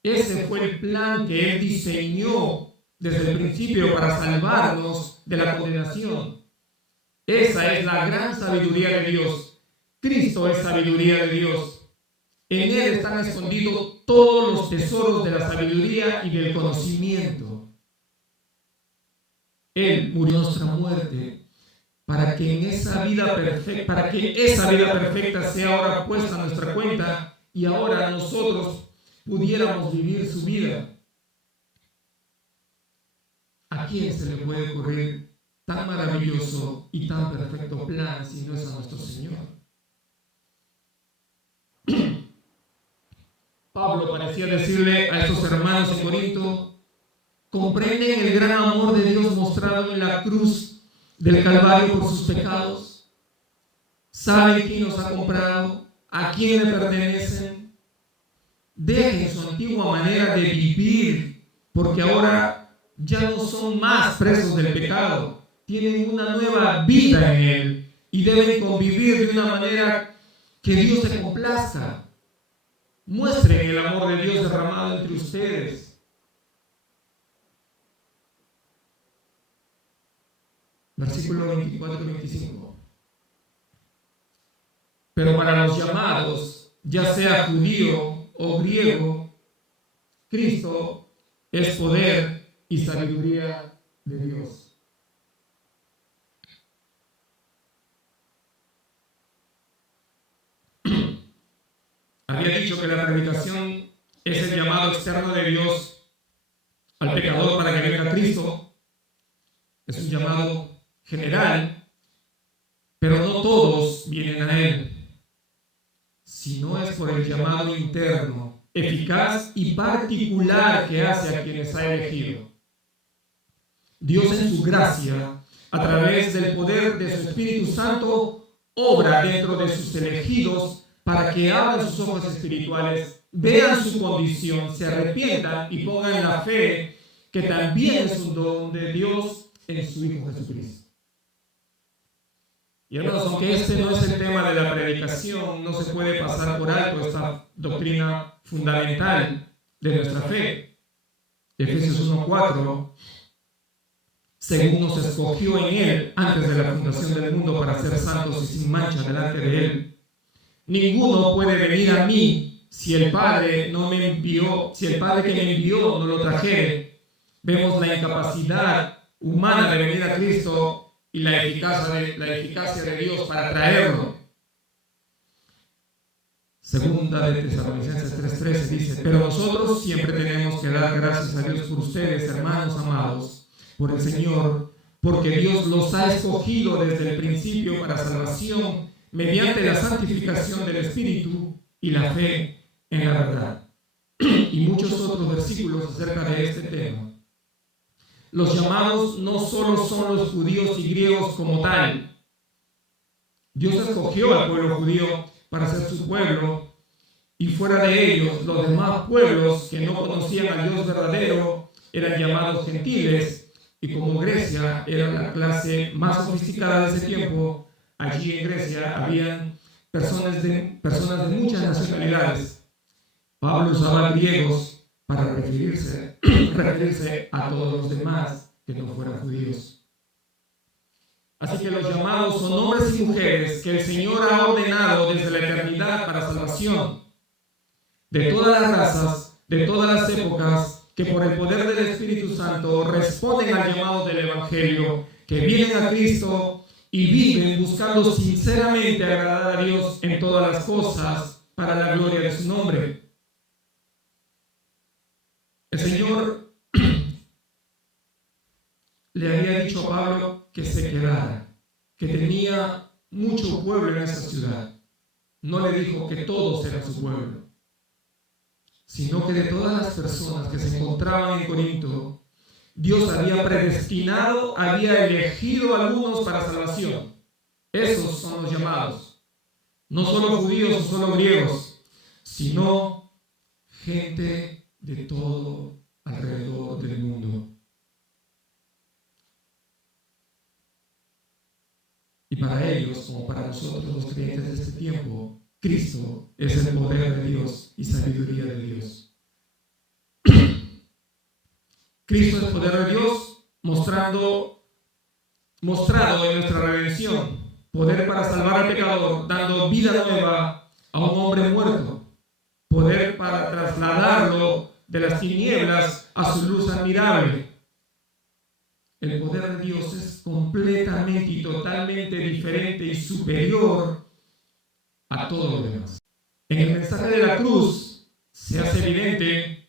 Ese fue el plan que Él diseñó desde el principio para salvarnos de la condenación. Esa es la gran sabiduría de Dios. Cristo es sabiduría de Dios. En Él están escondidos todos los tesoros de la sabiduría y del conocimiento. Él murió nuestra muerte para que esa vida perfecta sea ahora puesta a nuestra cuenta y ahora nosotros pudiéramos vivir su vida. ¿A quién se le puede ocurrir tan maravilloso y tan perfecto plan si no es a nuestro Señor? Pablo parecía decirle a estos hermanos en Corinto: ¿comprenden el gran amor de Dios mostrado en la cruz del Calvario por sus pecados? ¿Saben quién los ha comprado? ¿A quién le pertenecen? Dejen su antigua manera de vivir porque ahora ya no son más presos del pecado, tienen una nueva vida en Él y deben convivir de una manera que Dios se complazca. Muestren el amor de Dios derramado entre ustedes. Versículo 24 y 25. Pero para los llamados, ya sea judío o griego, Cristo es poder y sabiduría de Dios. Había dicho que la predicación es el llamado externo de Dios al pecador para que venga a Cristo. Es un llamado general, pero no todos vienen a Él, sino es por el llamado interno, eficaz y particular que hace a quienes ha elegido. Dios en su gracia, a través del poder de su Espíritu Santo, obra dentro de sus elegidos para que abran sus ojos espirituales, vean su condición, se arrepientan y pongan la fe que también es un don de Dios en su Hijo Jesucristo. Y hermanos, aunque este no es el tema de la predicación, no se puede pasar por alto esta doctrina fundamental de nuestra fe. Efesios 1:4, según nos escogió en Él antes de la fundación del mundo para ser santos y sin mancha delante de Él. Ninguno puede venir a mí si el Padre no me envió, si el Padre que me envió no lo trajere. Vemos la incapacidad humana de venir a Cristo y la eficacia de Dios para traerlo. Segunda de Tesalonicenses 3:13 dice: pero nosotros siempre tenemos que dar gracias a Dios por ustedes, hermanos amados, por el Señor, porque Dios los ha escogido desde el principio para salvación, mediante la santificación del Espíritu y la fe en la verdad. Y muchos otros versículos acerca de este tema. Los llamados no solo son los judíos y griegos como tal. Dios escogió al pueblo judío para ser su pueblo, y fuera de ellos los demás pueblos que no conocían al Dios verdadero eran llamados gentiles, y como Grecia era la clase más sofisticada de ese tiempo, allí en Grecia habían personas de muchas nacionalidades. Pablo usaba griegos para referirse a todos los demás que no fueran judíos. Así que los llamados son hombres y mujeres que el Señor ha ordenado desde la eternidad para salvación, de todas las razas, de todas las épocas, que por el poder del Espíritu Santo responden al llamado del Evangelio, que vienen a Cristo y viven buscando sinceramente agradar a Dios en todas las cosas para la gloria de su nombre. El Señor le había dicho a Pablo que se quedara, que tenía mucho pueblo en esa ciudad. No le dijo que todos eran su pueblo, sino que de todas las personas que se encontraban en Corinto, Dios había predestinado, había elegido a algunos para salvación. Esos son los llamados. No solo judíos o solo griegos, sino gente de todo alrededor del mundo. Y para ellos, como para nosotros los creyentes de este tiempo, Cristo es el poder de Dios y sabiduría de Dios. Cristo es poder de Dios mostrado en nuestra redención, poder para salvar al pecador, dando vida nueva a un hombre muerto, poder para trasladarlo de las tinieblas a su luz admirable. El poder de Dios es completamente y totalmente diferente y superior a todo lo demás. En el mensaje de la cruz se hace evidente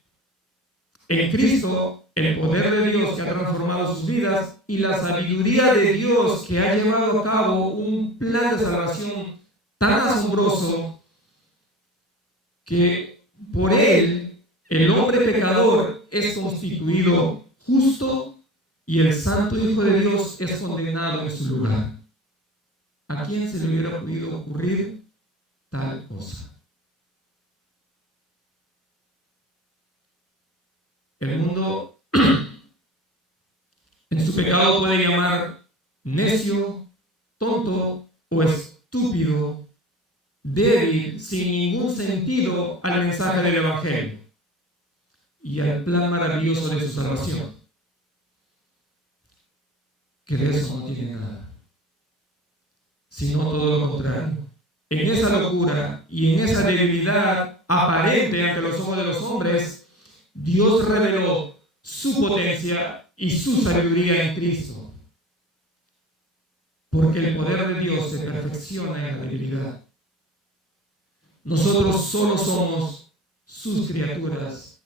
en Cristo el poder de Dios que ha transformado sus vidas y la sabiduría de Dios que ha llevado a cabo un plan de salvación tan asombroso que por él el hombre pecador es constituido justo y el santo Hijo de Dios es condenado en su lugar. ¿A quién se le hubiera podido ocurrir tal cosa? El mundo pecado puede llamar necio, tonto o estúpido, débil, sin ningún sentido al mensaje del Evangelio y al plan maravilloso de su salvación, que de eso no tiene nada, sino todo lo contrario. En esa locura y en esa debilidad aparente ante los ojos de los hombres, Dios reveló su potencia y su sabiduría en Cristo, porque el poder de Dios se perfecciona en la debilidad. Nosotros solo somos sus criaturas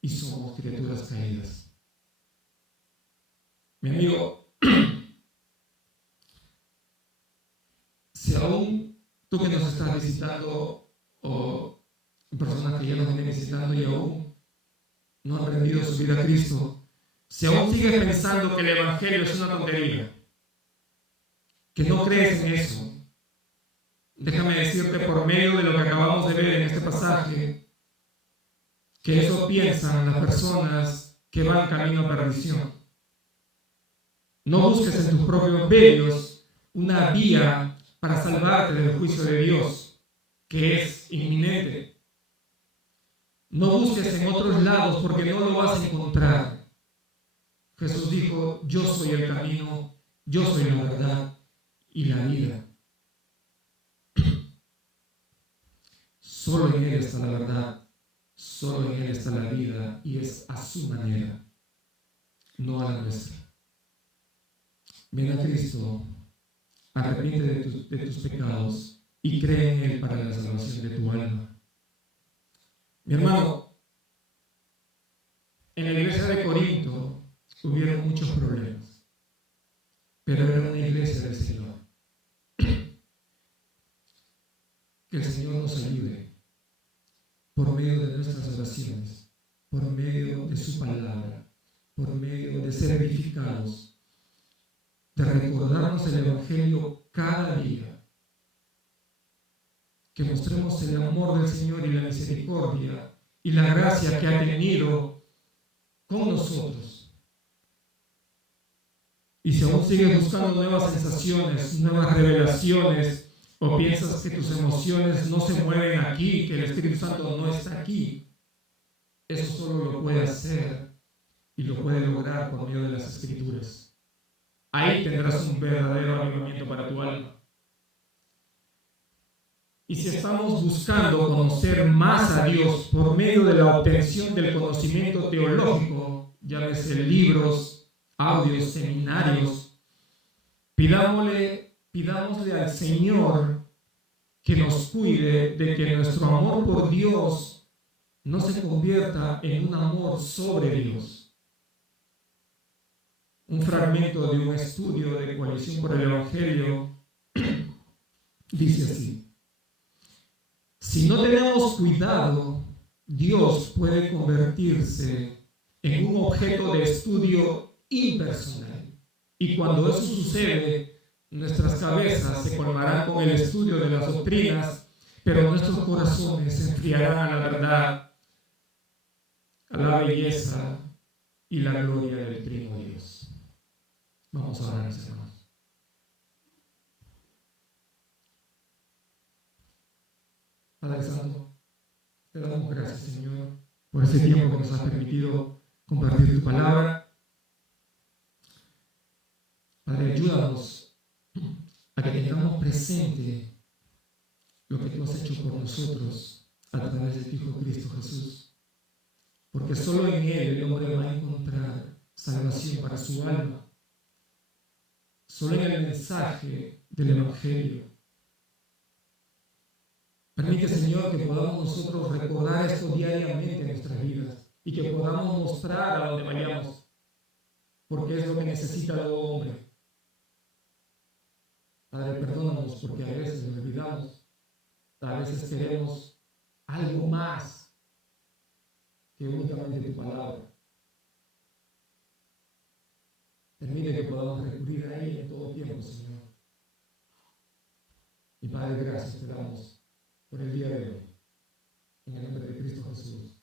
y somos criaturas caídas. Mi amigo, si aún tú que nos estás visitando o personas que ya nos vienen visitando y aún no han rendido su vida a Cristo, si aún sigues pensando que el Evangelio es una tontería, que no crees en eso, déjame decirte por medio de lo que acabamos de ver en este pasaje, que eso piensan las personas que van camino a perdición. No busques en tus propios medios una vía para salvarte del juicio de Dios, que es inminente. No busques en otros lados porque no lo vas a encontrar. Jesús dijo, yo soy el camino, yo soy la verdad y la vida. Solo en Él está la verdad, solo en Él está la vida y es a su manera, no a la nuestra. Ven a Cristo, arrepiente de tus pecados y cree en Él para la salvación de tu alma. Mi hermano, en la iglesia de Corinto hubieron muchos problemas, pero era una iglesia del Señor. Que el Señor nos ayude por medio de nuestras oraciones, por medio de su palabra, por medio de ser edificados, de recordarnos el Evangelio cada día, que mostremos el amor del Señor y la misericordia y la gracia que ha tenido con nosotros. Y si aún sigues buscando nuevas sensaciones, nuevas revelaciones, o piensas que tus emociones no se mueven aquí, que el Espíritu Santo no está aquí, eso solo lo puede hacer y lo puede lograr por medio de las Escrituras. Ahí tendrás un verdadero avivamiento para tu alma. Y si estamos buscando conocer más a Dios por medio de la obtención del conocimiento teológico, llámese libros, audios, seminarios, pidámosle al Señor que nos cuide de que nuestro amor por Dios no se convierta en un amor sobre Dios. Un fragmento de un estudio de Coalición por el Evangelio dice así: si no tenemos cuidado, Dios puede convertirse en un objeto de estudio impersonal. Y cuando eso sucede, nuestras cabezas se colmarán con el estudio de las doctrinas, pero nuestros corazones se enfriarán a la verdad, a la belleza y la gloria del Trino Dios. Vamos a orar, mis hermanos. Padre Santo, te damos gracias, Señor, por ese tiempo que nos has permitido compartir tu palabra. Padre, ayúdanos a que tengamos presente lo que tú has hecho por nosotros a través de tu Hijo Cristo Jesús, porque solo en Él el hombre va a encontrar salvación para su alma, solo en el mensaje del Evangelio. Permite, Señor, que podamos nosotros recordar esto diariamente en nuestras vidas y que podamos mostrar a donde vayamos, porque es lo que necesita el hombre. Padre, perdónanos porque a veces nos olvidamos, a veces queremos algo más que únicamente tu palabra. Permite que podamos recurrir a ella en todo tiempo, Señor. Y Padre, gracias te damos por el día de hoy. En el nombre de Cristo Jesús.